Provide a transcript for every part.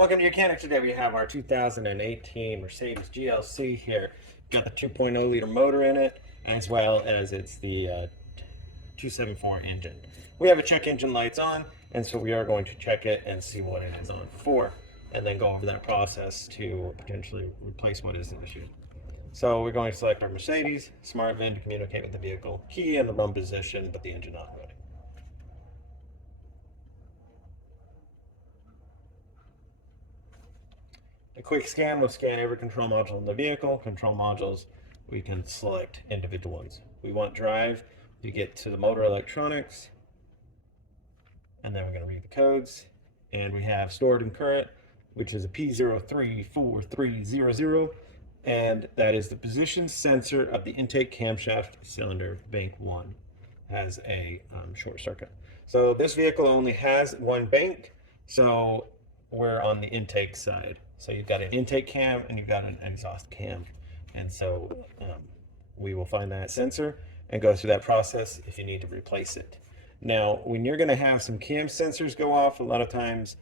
Welcome to your mechanic. Today we have our 2018 Mercedes GLC here. Got the 2.0 liter motor in it, as well as it's the 274 engine. We have a check engine lights on, and so we are going to check it and see what it is on for, and then go over that process to potentially replace what is the issue. So we're going to select our Mercedes, smart VIN to communicate with the vehicle, key in the run position, but the engine not running. A quick scan will scan every control module in the vehicle. Control modules, we can select individual ones. We want drive, we get to the motor electronics, and then we're going to read the codes. And we have stored and current, which is a P034300, and that is the position sensor of the intake camshaft cylinder bank 1. Has a short circuit. So this vehicle only has one bank, so we're on the intake side. So you've got an intake cam and you've got an exhaust cam. And so we will find that sensor and go through that process if you need to replace it. Now, when you're going to have some cam sensors go off, a lot of times,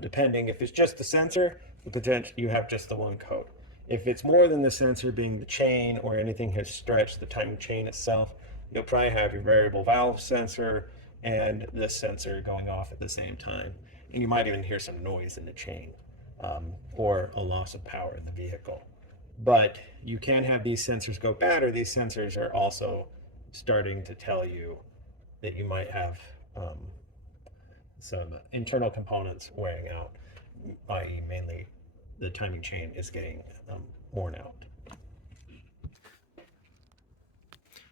depending if it's just the sensor, the potential you have just the one code. If it's more than the sensor, being the chain or anything has stretched the timing chain itself, you'll probably have your variable valve sensor and this sensor going off at the same time. And you might even hear some noise in the chain. Or a loss of power in the vehicle. But you can have these sensors go bad, or these sensors are also starting to tell you that you might have some internal components wearing out, i.e. mainly the timing chain is getting worn out.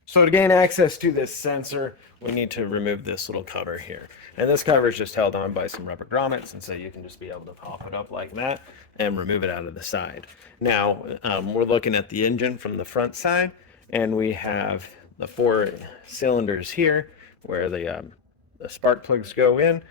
So to gain access to this sensor, we need to remove this little cover here. And this cover is just held on by some rubber grommets, and so you can just be able to pop it up like that and remove it out of the side. Now, we're looking at the engine from the front side, and we have the 4 cylinders here where the spark plugs go in,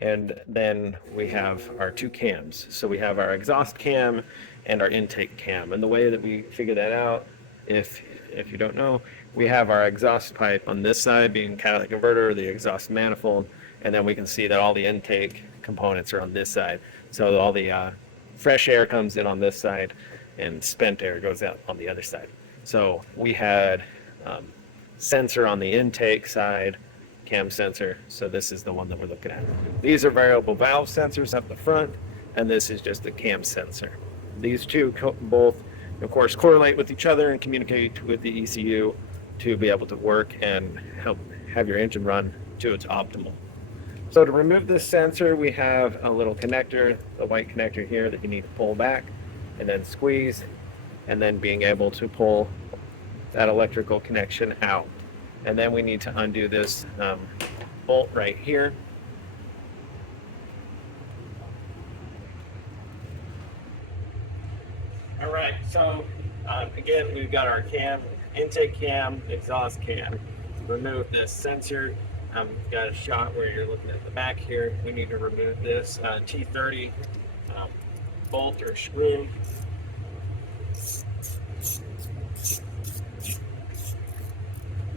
and then we have our 2 cams. So we have our exhaust cam and our intake cam. And the way that we figure that out, if you don't know, we have our exhaust pipe on this side being catalytic converter, the exhaust manifold, and then we can see that all the intake components are on this side. So all the fresh air comes in on this side and spent air goes out on the other side. So we had sensor on the intake side, cam sensor, so this is the one that we're looking at. These are variable valve sensors up the front, and this is just the cam sensor. These two both, of course, correlate with each other and communicate with the ECU to be able to work and help have your engine run to its optimal. So to remove this sensor, we have a little connector, the white connector here that you need to pull back and then squeeze, and then being able to pull that electrical connection out. And then we need to undo this bolt right here. All right, so again, we've got our cam, intake cam, exhaust cam. To remove this sensor, we've got a shot where you're looking at the back here. We need to remove this T30 bolt or screw.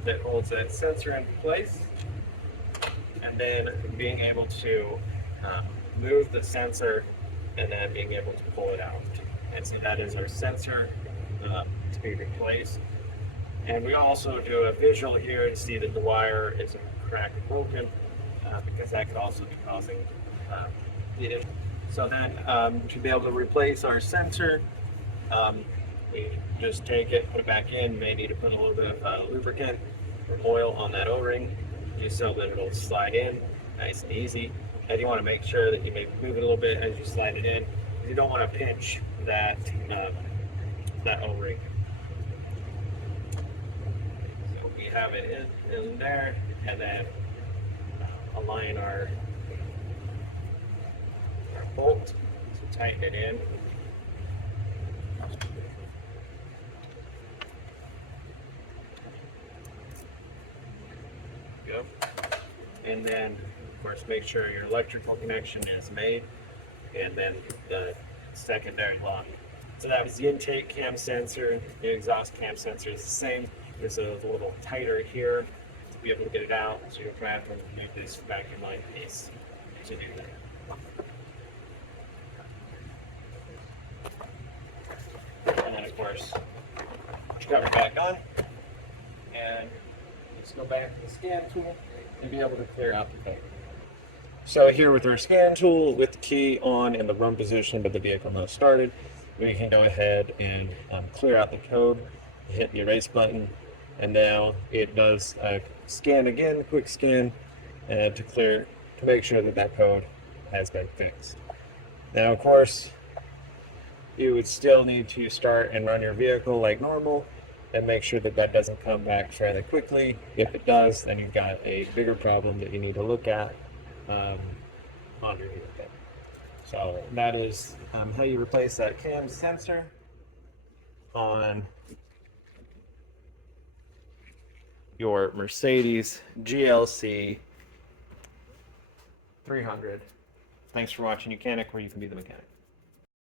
That holds that sensor in place. And then being able to move the sensor and then being able to pull it out. And so that is our sensor to be replaced. And we also do a visual here to see that the wire isn't cracked and broken, because that could also be causing bleeding. So then to be able to replace our sensor, we just take it, put it back in. You may need to put a little bit of lubricant or oil on that O-ring, just so that it'll slide in nice and easy. And you want to make sure that you may move it a little bit as you slide it in, because you don't want to pinch that that O-ring. So we have it in there, and then align our bolt to tighten it in. Go. And then, of course, make sure your electrical connection is made, and then the secondary lock. So that was the intake cam sensor. The exhaust cam sensor is the same. It's a little tighter here to be able to get it out. So you'll try to move this back in line piece to do that. course, put your cover back on, and just go back to the scan tool and be able to clear out the code. So here with our scan tool, with the key on in the run position but the vehicle not started, we can go ahead and clear out the code, hit the erase button, and now it does a scan again, quick scan, and to make sure that that code has been fixed. Now, of course, you would still need to start and run your vehicle like normal and make sure that that doesn't come back fairly quickly. If it does, then you've got a bigger problem that you need to look at underneath it. So that is how you replace that cam sensor on your Mercedes GLC 300. Thanks for watching Mechanic, where you can be the mechanic.